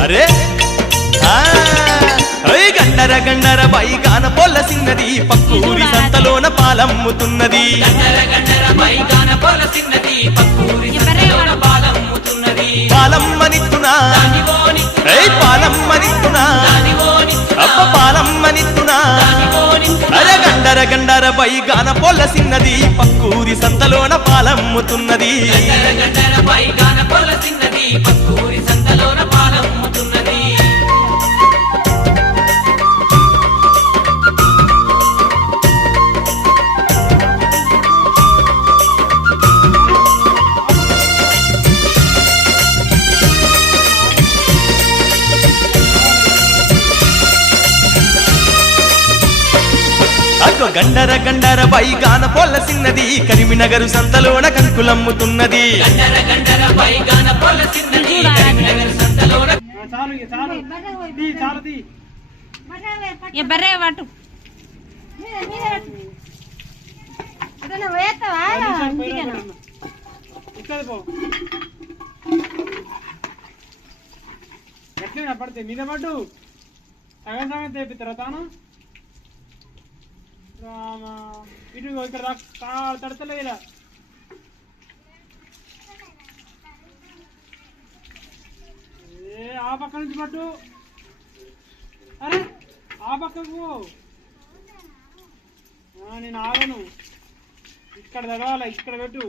అరే గండర గండర బైగాన పొలసిన్నది పక్కూరి సంతలోన పాలమ్ముతున్నది పాలమ్మనిత్తునా పాలమ్మనిత్తునా అప్ప పాలమ్మనిత్తునా అరే గండర గండర బైగాన పొలసిన్నది పక్కూరి సంతలోన పాలమ్ముతున్నది గండర గండర బైగాన పొలసిన్నది కరీంనగర్ సంతలోన కంకులమ్ముతున్నది పడితే మీద పడ్డు సగం సగం తెప్పిస్తారా తాను ఇటు ఇక్కడ తడతలేదా ఆ పక్క నుంచి పట్టు అరే ఆ పక్కకు నేను ఆగను ఇక్కడ తడవాలి ఇక్కడ పెట్టు